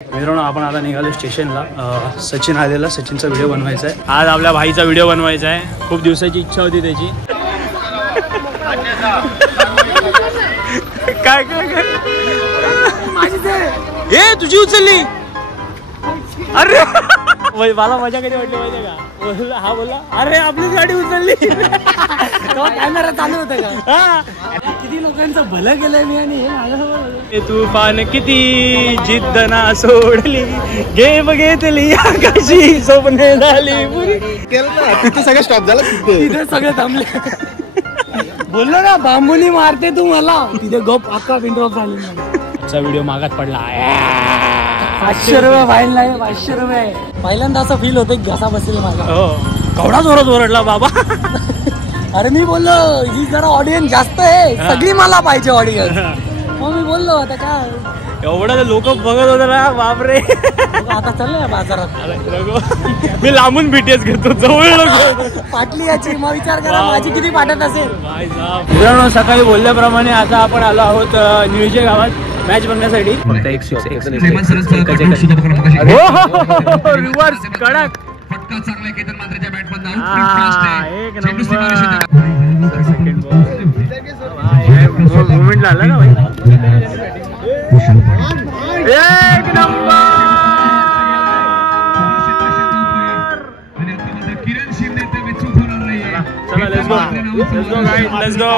मित्रांनो आपण आता निघालो स्टेशनला. सचिन आलेला, सचिनचा व्हिडिओ बनवायचा आहे. आज आपल्या भाईचा व्हिडिओ बनवायचा आहे. खूप दिवसाची इच्छा होती त्याची. काय काय काय ए तुझी उचलली. अरे मला मजा कधी वाटली माहिती का? हा बोला अरे आपलीच गाडी उचलली. कॅमेरा चालू होता का? किती लोकांचं भलं केलंय मी. आणि हे तुफान किती जिद्द ना सोडली, गेम घेतली आकाशी स्वप्ने झाली पुरी. तिथे सगळं स्टॉप झालं. तिथे सगळे थांबले. बोललो ना बांबुनी मारते तू मला. तिथे गप अख्खा विंड्रॉप झाली. व्हिडिओ मागात पडला. 500 रुपये फाईन नाही. 500 रुपये. पहिल्यांदा असं फील होतं घसा बसले माझा. हो केवढा जोरात ओरडला बाबा. अरे मी बोललो ही जरा ऑडियन्स जास्त आहे, सगळी मला पाहिजे ऑडियन्स. मग मी बोललो आता काय एवढं लोक बघत होते ना बापरे. आता चाललंय बाजारात. मी लांबून बीटीएस घेतो, जवळ पाटली याची. मग विचार करा माझी किती पाठत असेल. मित्रांनो सकाळी बोलल्याप्रमाणे आता आपण आलो आहोत निळजे गावात मॅच बघण्यासाठी. रिव्हर्स कडक मुवमेंट झाला ना भाई. एक नंबर. चला let's go guys, let's go.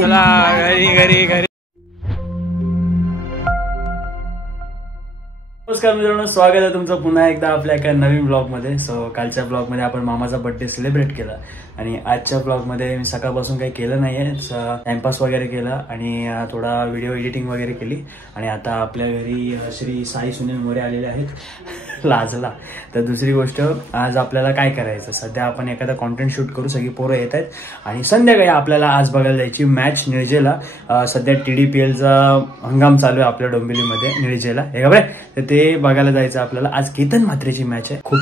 चला घरी घरी. नमस्कार मित्रांनो, स्वागत आहे तुमचं पुन्हा एकदा आपल्या एका नवीन ब्लॉगमध्ये. सो कालच्या ब्लॉगमध्ये आपण मामाचा बर्थडे सेलिब्रेट केला आणि आजच्या ब्लॉगमध्ये मी सकाळपासून काही केलं नाही आहे. टाइमपास वगैरे केला आणि थोडा व्हिडिओ एडिटिंग वगैरे केली. आणि आता आपल्या घरी श्री साई सुनील मोरे आलेले आहेत लाजला. तर दुसरी गोष्ट, आज आपल्याला काय करायचं, सध्या आपण एखादा कॉन्टेंट शूट करू. सगळी पोरं येत आहेत आणि संध्याकाळी आपल्याला आज बघायला जायची मॅच निळजेला. सध्या TDPLचा हंगाम चालू आहे आपल्या डोंबिवलीमध्ये निळजेला. हे खबर आहे. तर ते बघायला जायचं आपल्याला. आज केतन म्हात्रेची मॅच आहे. खूप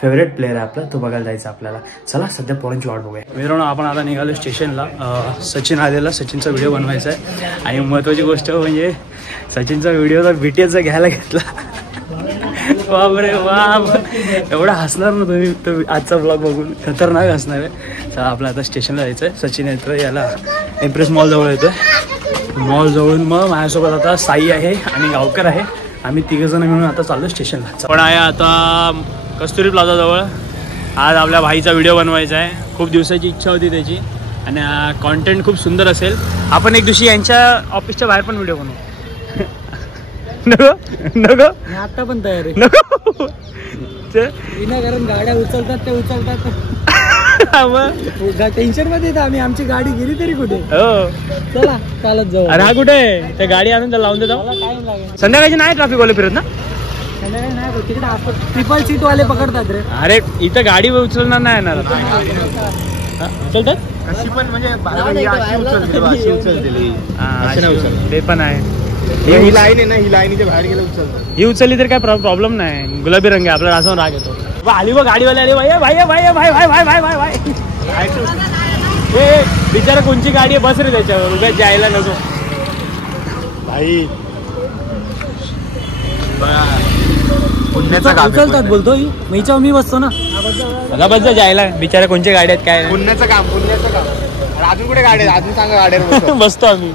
फेवरेट प्लेअर आहे आपला, तो बघायला जायचा आपल्याला. चला सध्या पोरांची वाट बघूया. मित्रांनो आपण आता निघालो स्टेशनला. सचिन आलेला, सचिनचा व्हिडिओ बनवायचा आहे. आणि महत्वाची गोष्ट म्हणजे सचिनचा व्हिडिओचा BTSचा घ्यायला घेतला. बापरे बाप, एवढा हसणार ना तुम्ही तो आजचा ब्लॉग बघून. खतरनाक हसणार आहे. चला आपलं आता स्टेशनला जायचं आहे. सचिन येतोय, याला इम्प्रेस मॉल जवळ येतोय. मॉल जवळून मग माझ्यासोबत आता साई आहे आणि गावकर आहे. आम्ही तिघजण मिळून आता चाललो स्टेशनला. पण आहे आता कस्तुरी प्लाझा जवळ. आज आपल्या भाईचा व्हिडिओ बनवायचा आहे. खूप दिवसाची इच्छा होती त्याची आणि कॉन्टेंट खूप सुंदर असेल. आपण एक दिवशी यांच्या ऑफिसच्या बाहेर पण व्हिडिओ बनवू. नको नको आता पण तयार आहे. नको विनाकारण गाड्या उचलतात ते उचलतात. टेन्शन मध्ये येतं आम्ही. आमची गाडी गेली तरी कुठे. हो चला चालत जाऊ. अरे हा कुठे आहे, ते गाडी आणून तर लावून देतो. संध्याकाळची नाही ट्रॅफिक वाले फिरत ना. संध्याकाळी नाही, तिकडे ट्रिपल सीट वाले पकडतात रे. अरे इथं गाडी उचलणार नाही येणार. उचलतात कशी पण, म्हणजे ते पण आहे. ही लाईन आहे ना, ही लाईनीच्या बाहेर गेलं उचलतात. ही उचलली तर काय प्रॉब्लेम नाही. गुलाबी रंग आहे आपल्याला, असं राग येतो. आली बघ गाडीवाले आली. भाई भाई भाई भाई भाई भाई भाई भाई भाई. हे बिचारा कोणची गाडी आहे, बस रे त्याच्यावर. उगाच जायला नको भाई. उचलतात बोलतो मीच्या, मी बसतो ना. मला बस जायला. बिचारा कोणच्या गाडी आहेत काय. पुण्याचं काम, पुण्याचं काम. अजून कुठे गाडी आहे, अजून सांगा गाड्यावर बसतो आम्ही.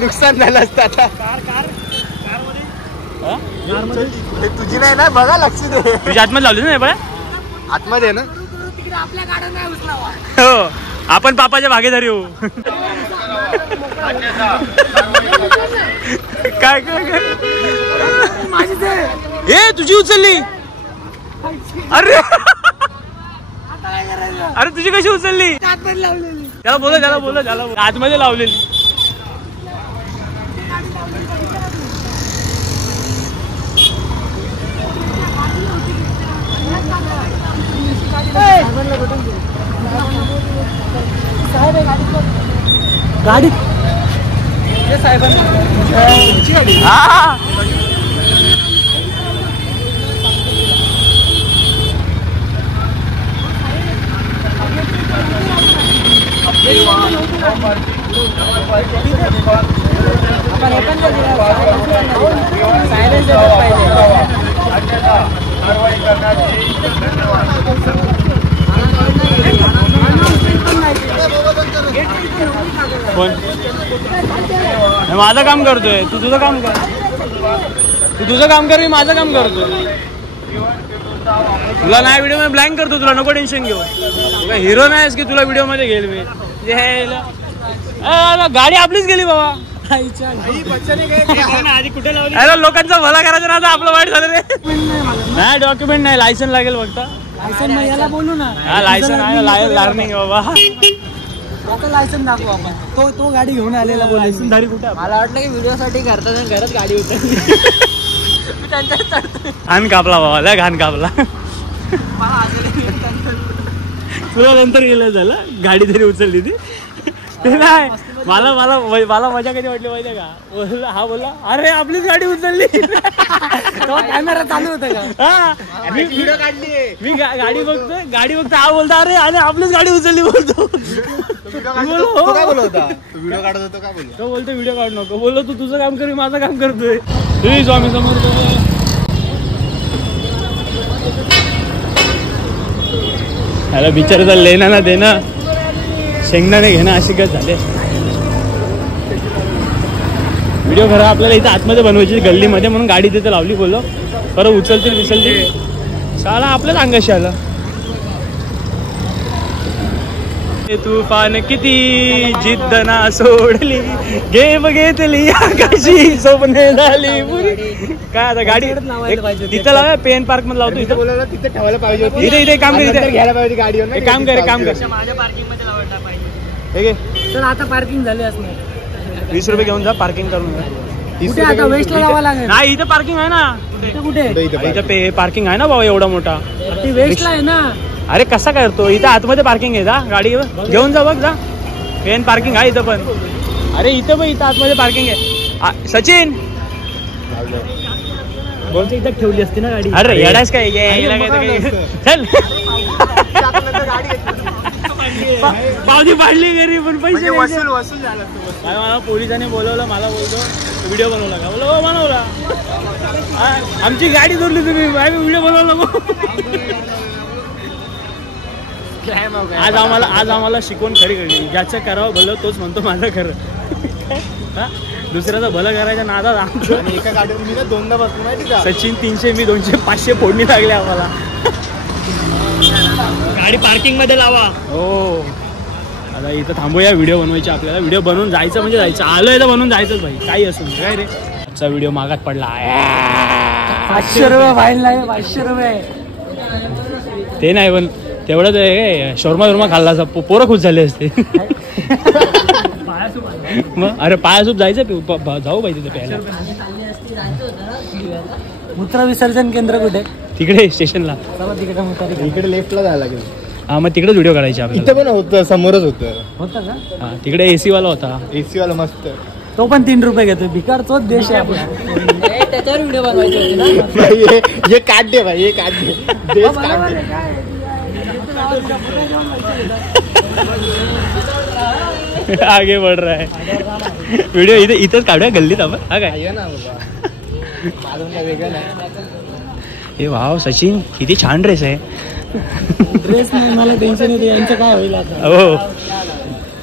नुकसान झालं असतं आता. तुझी नाही ना, बघा लक्ष दे. तुझ्या आतमध्ये लावली नाही बघा. आतमध्ये ना आपल्या गाड्या नाही उचलावा. हो आपण पापाच्या भागीदारी होऊ. काय काय काय ए तुझी उचलली. अरे अरे तुझी कशी उचलली. त्याला बोला त्याला बोला त्याला आतमध्ये लावलेली. गाडी कोण माझं काम करतोय, तू तुझं काम कर. तू तुझं काम कर, मी माझं काम करतोय. तुला नाही व्हिडिओ मध्ये ब्लँक करतो, तुला नको टेन्शन घेऊ. तुला हिरो नाहीस की तुला व्हिडिओ मध्ये घेईल मी. गाडी आपलीच गेली बाबा. लोकांचा भला करायचा ना, आता आपलं वाईट झालं रे. नाही डॉक्युमेंट नाही, लायसन लागेल फक्त. लायसन याला बोलू ना. हा लायसन आहे, लर्निंग बाबा. आता लायसन दाखवू आपण. तो गाडी घेऊन आलेला बोलायचं. दारी कुठे? मला वाटलं की व्हिडिओ साठी करतात घरात गाडी होती. घाण कापला बाबा, लय घाण कापला. तुला नंतर गेलं झालं, गाडी तरी उचलली ती. ते नाही मला मजा कधी वाटली माहिती का? बोलला हा, बोलला अरे आपलीच गाडी उचलली. कॅमेरा चालू होता का? मी व्हिडिओ काढली, मी गाडी बघतो हा बोलता अरे अरे आपलीच गाडी उचलली बोलतो. व्हिडिओ काढत होतो का बोलतो? तो बोलतो व्हिडिओ काढ नको. बोललो तू तुझं काम कर, मी माझं काम करतोय. स्वामी समोर ह्याला बिचाराचा लेना ना देणं, शेंगदाणे घेणं अशी गत झाले. व्हिडिओ खरं आपल्याला इथं आतमध्ये बनवायची गल्लीमध्ये, म्हणून गाडी तिथे लावली. बोललो परत उचलतील साला आपल्याला अंगाशी आलं. तुफान किती जिद्द ना सोडली, गेम घेतली आकाशी स्वप्ने झाली पुरी. काय आता गाडी तिथं लावा, पेन पार्क मध्ये लावतो. इथं बोलायला तिथे ठेवायला पाहिजे होती. इथे काम कर, घ्यायला पाहिजे गाडीवर. एक काम कर, माझ्या पार्किंग मध्ये लावला पाहिजे. तर आता पार्किंग झाली असणार. 20 रुपये घेऊन जा, पार्किंग करून. कुठे आता वेस्टला लावा लागेल? नाही इथं पार्किंग आहे ना. कुठे? इथं पार्किंग आहे ना बाबा, एवढा मोठा. ती वेस्टला आहे ना. अरे कसा करतो, इथं आतमध्ये पार्किंग आहे. जा गाडी घेऊन जा, बघ जा. पेन पार्किंग आहे इथं पण. अरे इथं पण इथं आतमध्ये पार्किंग आहे. सचिन बोलतो इथं ठेवली असती ना गाडी. अरे येडायस काय? चल पावती पाडली घरी, पण पैसे वसूल झालं. काय मला पोलिसांनी बोलवलं, मला बोलतो व्हिडिओ बनवला का? बोला हो बनवला. आमची गाडी धरली तुम्ही, आम्ही व्हिडिओ बनवला नको. आज आम्हाला शिकवण खरी कळली. ज्याचं करावं भलं तोच म्हणतो माझं खरं. दुसऱ्याचं भलं करायचं नादात आमचं. एका गाडीवर मी 2दा बसलो माहिती का? सचिन 300, मी 200, 500 फोडणी लागले आम्हाला. गाडी पार्किंग मध्ये लावा. हो आता इथं थांबूया, व्हिडिओ बनवायची आपल्याला. व्हिडिओ बनवून जायचं म्हणजे जायचं. आलोय तर बनवून जायचंच भाई, काही असून. काय रे आजचा व्हिडिओ मागात पडला. 500 रुपये फाईन लागेल. 500 रुपये ते नाही, पण तेवढंच आहे. शोरमा खाल्ला असं पोरं खुश झाले असते. मग अरे पायासूप जायचं, जाऊ पाहिजे तिथे प्यायला. मूत्र विसर्जन केंद्र कुठे? तिकडे स्टेशनला. इकडे लेफ्टला जायला लागेल. हा मग तिकडेच व्हिडिओ काढायचे आपल्याला. इथे पण होतं, समोरच होतं. होता का? हा तिकडे एसी वाला होता. एसी वाला मस्त. तो पण 3 रुपये घेतो. भिकार तोच देश आहे आपला. त्याच्यावर व्हिडिओ बनवायचे होते ना. हे काढ दे भाई, हे काढ दे. आगे बढ़ रहा है व्हिडिओ. इथंच काढूया गल्लीत आपण. हा काय ना बाबा, वेगळं नाही. हे वाव सचिन, किती छान ड्रेस आहे. ड्रेस नाही, मला टेन्शन येते यांचं काय होईल आता. हो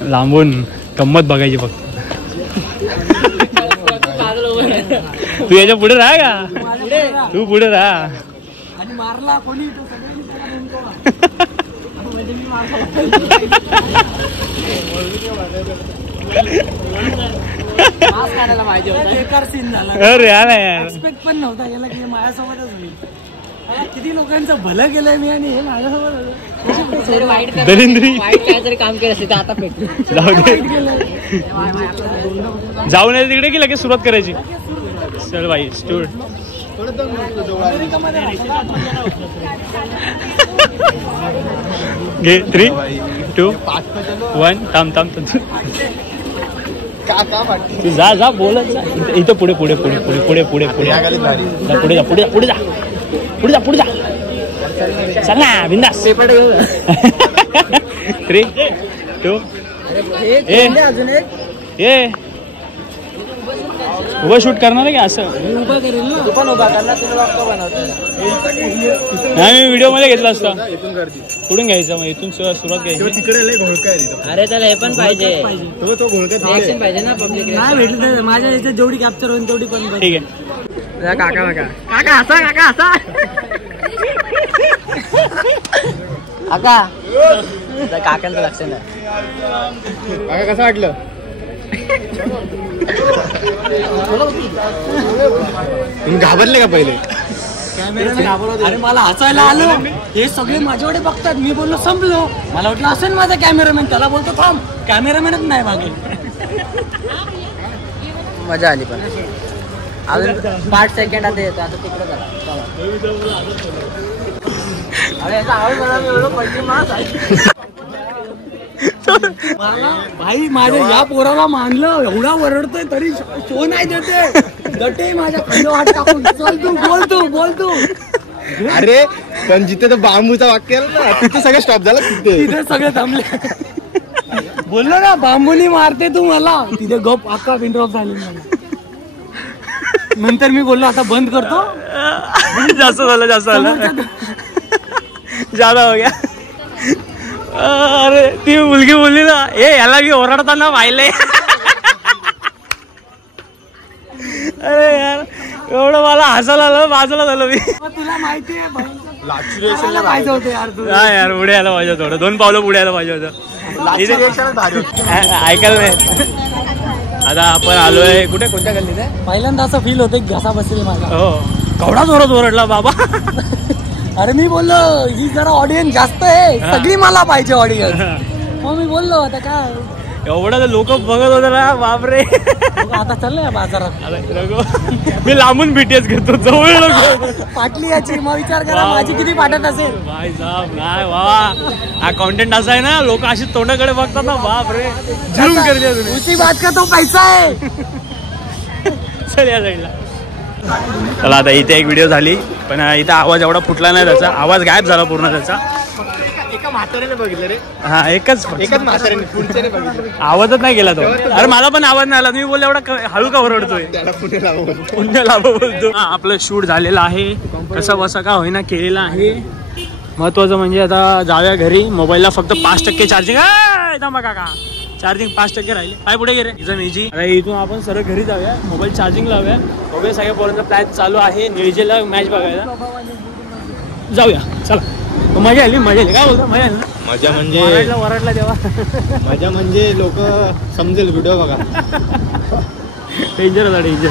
लांबून गंमत बघायची फक्त. तू याच्या पुढे राहा का? तू पुढे राहा. आणि मारला कोणी अरे यार एक्सपेक्ट पण नव्हता गेला की माझ्यासोबतच होईल. किती लोकांचं भलं केलंय मी, आणि हे माझ्यासोबत दरिंद्री काहीतरी काम केलं असेल तर आता पेटलं. जाऊ दे, जाऊन तिकडे की लगेच सुरुवात करायची. चल बाई स्टूड. घे 3, 2, 1. थांब तू जा बोलत जा. इथं पुढे पुढे पुढे पुढे पुढे पुढे पुढे पुढे जा पुढे जा पुढे जा पुढे जा पुढे जा. चल ना बिंदास. 3, 2, अजून एक उभं शूट करणार आहे की असं? उभा करेल ना. तू पण उभा करणार, तुम्ही वाक्य बनवतो. नाही मी व्हिडिओ मध्ये घेतला असता. कुठून घ्यायचं मग? इथून सुरुवात घ्यायची. तिकडे अरे त्याला हे पण पाहिजे, तो घोळका पाहिजे ना पब्लिक. नाही भेटलं माझ्या याच्यात जेवढी कॅप्चर होईल तेवढी पण. ठीक आहे. काका बघा, काका हसा, काका हसा. काका काकांचं लक्ष नाही. काका कसं वाटलं? तुम्ही घाबरले का पहिले? अरे मला हसायला आलं, हे सगळे माझ्याकडे बघतात. मी बोललो संपलो. मला वाटलं असेल माझा कॅमेरामॅन. त्याला बोलतो थांब, कॅमेरामॅनच नाही मागे. मजा आली पण अजून 5 सेकंदात येतो. आता तिकडे अरे याचा आवाज मला एवढं पैसे मास आहे. भाई माझ्या या पोराला मानलं, एवढा वरडतोय तरी शो नाही देते. दटे माझ्या खांद्यावर हात टाकून चल तू बोल तू. अरे पण जिथे तो बांबूचा वाक्य ना तिथे सगळं स्टॉप झाला. तिथे सगळे थांबले. बोललो ना बांबूनी मारते तू मला. तिथे गप अख्खा पिंड्रॉप झाले मला. नंतर मी बोललो आता बंद करतो. जास्त झालं ज्यादा हो गया. अरे ती मुलगी बोलली ना, ए याला मी ओरडताना पाहिले. अरे यार एवढं मला हसायला आलं, बाजूला झालं मी. तुला माहिती आहे पाहिजे होतं यार. तू यार पुढे यायला पाहिजे होतं, थोडं 2 पावलं पुढे यायला पाहिजे होतं. ऐकायला नाही. आता आपण आलोय कुठे, कोणत्या गल्लीत आहे? पहिल्यांदा असं फील होतं घसा बसले माझा. हो केवढा जोरात ओरडला बाबा. अरे मी बोललो ही जरा ऑडियन्स जास्त आहे, सगळी मला पाहिजे ऑडियन्स. मग मी बोललो आता काय एवढं लोक बघत होते ना, बापरे. आता चाललंय बाजारात. मी लांबून बीटीएस घेतो, जवळ नको. पाटली याची मग विचार करा माझी किती पाठत असेल. भाई साहब नाही बाबा, हा कॉन्टेंट असा आहे ना, लोक अशी तोंडाकडे बघतात ना, बापरे. झूम करते तुम्ही. उसी बात का तो पैसा आहे. चल या साईडला. चला आता इथे एक व्हिडिओ झाली, पण इथे आवाज एवढा फुटला नाही त्याचा, आवाज गायब झाला पूर्ण त्याचा. एका म्हाताऱ्याने बघितलं रे. हा एकच म्हाताऱ्याने पुढच्याने बघितलं. आवाजच नाही गेला तो. अरे मला पण आवाज नाही आला. मी बोललो एवढा हळू का ओरडतोय. त्याला पुण्याला बोलतो. आपलं शूट झालेलं आहे, कसा बसा का होईना केलेला आहे. महत्वाचं म्हणजे आता जाऊया घरी. मोबाईलला फक्त 5% चार्जिंग. काका चार्जिंग 5% राहिले. काय पुढे गेले इथं मेजी. अरे इथून आपण सरळ घरी जाऊया, मोबाईल चार्जिंग लावूया. बघूया सगळ्या पोरांचा प्लॅन चालू आहे निळजेला मॅच बघायला. जाऊया चला. मजा आली काय बोलतो? मजा आली ना. मजा म्हणजे वरडला तेव्हा. मजा म्हणजे लोक समजेल व्हिडिओ बघा. डेंजर होता डेंजर.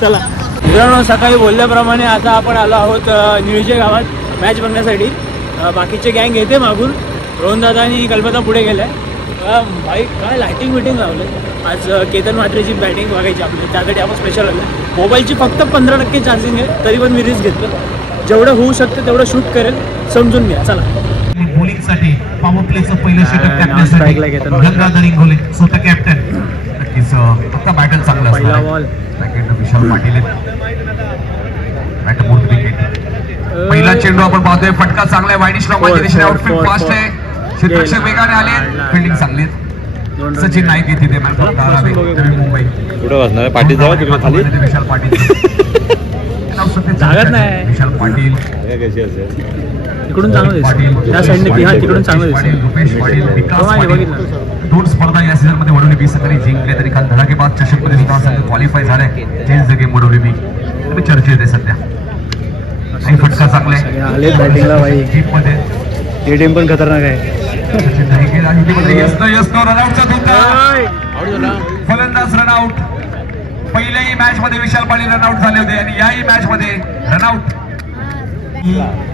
चला मित्रांनो, सकाळी बोलल्याप्रमाणे आता आपण आलो आहोत निळजे गावात मॅच बघण्यासाठी. बाकीचे गँग येते मागून. रोहन दादा आणि कल्पना पुढे गेलाय. भाई काय लायटिंग बिटिंग लावले. आज केतन म्हात्रेची बॅटिंग बघायची आपली, त्यासाठी आपण स्पेशल आलो. मोबाईलची फक्त 15% चार्जिंग आहे, तरी पण मी रिस्क घेतलं. जेवढं होऊ शकतं तेवढं शूट करेल, समजून घ्या. चला बॉलिंगसाठी पॉवर प्लेचं पहिलं षटक टाकण्यासाठी गंगाधर इंगोले स्वतः कॅप्टन. नक्कीच आता बॅटल चांगला पहिला बॉल. विशाल पाटील बॅट मोठ विकेट. पहिला चेंडू आपण पाहतोय, फटका चांगला आहे. वाईड स्ट्रोकच्या दिशेने आउटफील्ड फास्ट आहे. क्षेत्ररक्षक वेगाने आले, फिल्डिंग चांगली आहे. सचिन नाईक येथे ते मॅच मुंबई कुठं बसणार? पाटील जाऊ तिकडे खाली. विशाल पाटील जागत नाही. विशाल पाटील कशी असेल तिकडून चांगलं दिसतं. त्या साईडने हा तिकडून चांगलं दिसतं. रुपेश पाटील, विकास पाटील 2 स्पर्धा या सीझन मध्ये वडवली. 20 सकाळी जिंकले, तरी काल धडाकेबाज चषक मध्ये सुद्धा क्वालिफाय झालाय. चेंज द गेम वडवली मी आणि चर्चेत आहे सध्या. फटका चांगला आहे. आले बॅटिंगला भाई. टीम मध्ये ही टीम पण खतरनाक आहे. फलंदाज रनआउट. पहिल्याही मॅच मध्ये विशाल पाटील रनआउट झाले होते आणि याही मॅच मध्ये रनआउट.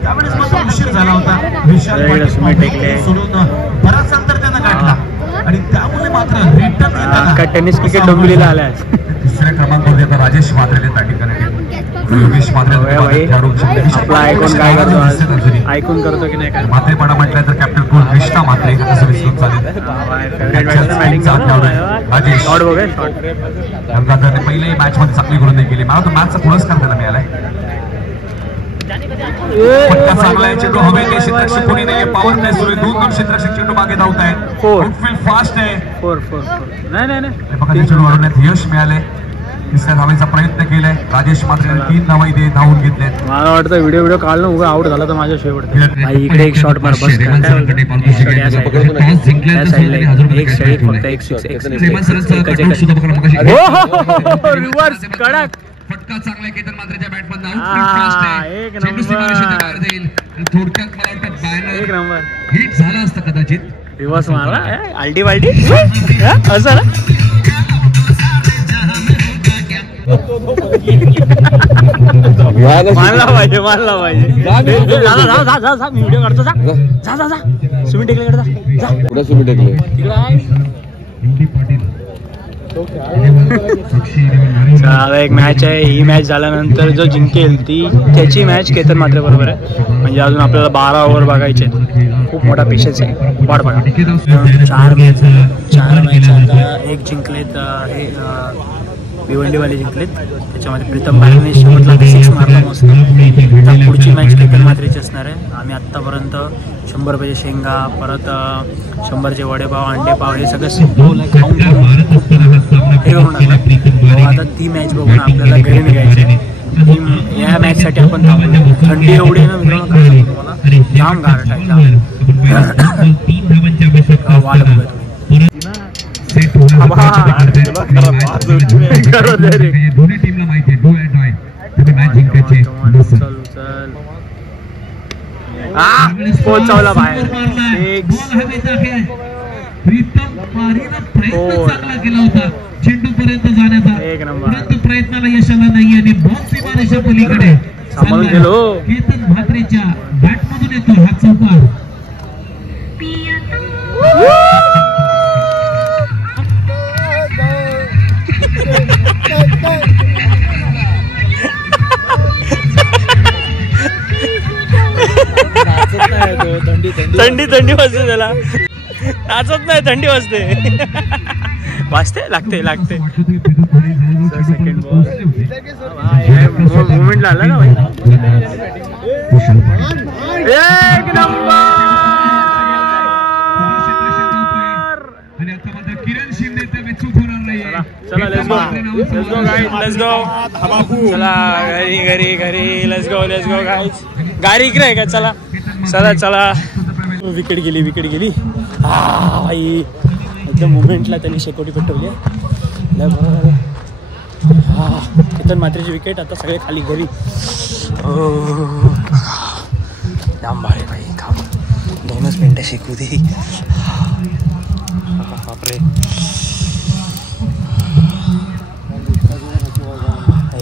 त्यावेळेस मात्र उशीर झाला होता. विशाल पाटील सोडून बराच अंतर त्यांना गाठला आणि त्यामुळे मात्र रिटर्न येताना टेनिस क्रिकेट डोंबिवलीला आलाय. दुसऱ्या क्रमांकावर आता राजेश मात्रे बॅटिंग करण्यात. योगेश मात्रे आपला ऐकून काय करतो, ऐकून करतो की नाही काय. मात्रेपणा म्हटलं तर कॅप्टन कोण कृष्णा मात्रे असं विसरून चालेल. राजेश गंगाधरने पहिल्याही मॅच मध्ये चांगली गोलंदाजी केली. मला तो मॅचचा पुरस्कार त्याला मिळालाय. फटका चांगला आहे. चेंडू हवेने, क्षेत्ररक्षक कोणी नाहीये. पॉवर प्ले सुरू आहे. 2 क्षेत्ररक्षक चेंडू मागे धावत आहेत. आउटफील्ड फास्ट आहे. 4 नाही चेंडू वाढवण्यात यश मिळाले. तिसऱ्या धावेचा प्रयत्न केलाय. राजेश मात्रेने 3 धावा इथे धावून घेतलेत. मला वाटतं व्हिडिओ काढलं उगा आउट झाला तर माझ्या शेवट. इकडे एक शॉट मार बस. एक स्ट्राइक फक्त एक सिक्स रिव्हर्स कडक फटका चांगला केतन मात्रेच्या बॅटमधून आउट. चेंडू सीमारेषेच्या बाहेर जाईल. थोडक्यात मला वाटतं बॅनर हिट झाला असतं कदाचित. रिव्हर्स मारला आल्टी बाल्टी असं ना. मानला पाहिजे मी व्हिडिओ काढतो. जा स्विमिंग टेकले जा कुठे स्विमिंग टेकले आता एक मॅच आहे. ही मॅच झाल्यानंतर जो जिंकेल त्याची मॅच केतन मात्रे बरोबर आहे. म्हणजे अजून आपल्याला 12 ओव्हर बघायचे. खूप मोठा पेशन्स आहे. वाट बघा. 4 मॅच आता एक जिंकलेत. हे भिवंडीवाले जिंकलेत. त्याच्यामध्ये प्रीतम भाईने शेवटला 6 मारला मस्त. पुढची मॅच केतन मात्रेची असणार आहे. आम्ही आत्तापर्यंत 100 रुपयाचे शेंगा परत 100चे वडेपाव अंडेपाव हे सगळं खाऊन हे करून टाकलं. आता ती मॅच बघून आपल्याला घरी निघायची. या मॅचसाठी आपण थांबलो. थंडी एवढी ना मित्रांनो तुम्हाला जाम गारठ आहे. वाट बघत दोन्ही टीमला माहिती आहे डू अँड डाय तुम्ही मॅच जिंकायचे. पोहोचवला बाहेर. प्रीतम पारीनं प्रयत्न चांगला केला होता चेंडू पर्यंत जाण्याचा. एक नंबर प्रयत्नाला यश आला नाही आणि बॉक्स सीमारेषा पलीकडे सांभाळून गेलो. केतन म्हात्रेच्या बॅटमधून येतो हा चौकार. थंडी वाजते त्याला. नाचत नाही थंडी वाजते लागते. सेकंड बॉल मुवमेंट आला ना. एक नंबर. आणि आता मात्र किरण शिंदे त्यामुळे चूक होणार नाही. चला लेट्स गो चला घरी लेट्स गो गाईज. गाडी इकडे आहे का. चला विकेट गेली. भाई एकदम मुवमेंटला त्यांनी शेकोटी पेटवली. केतन मात्रेची विकेट. आता सगळे खाली घरी. दांबाळे भाई काम 2च मिनिटं शिकू दे. बापरे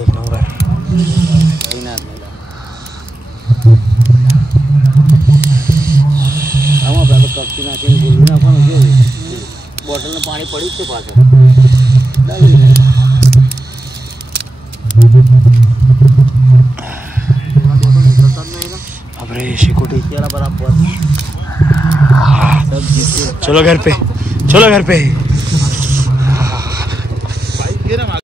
एक नंबर. बॉटल में पानी पड़ी उसके पास अरे शिकोटी बराबर. चलो घर पे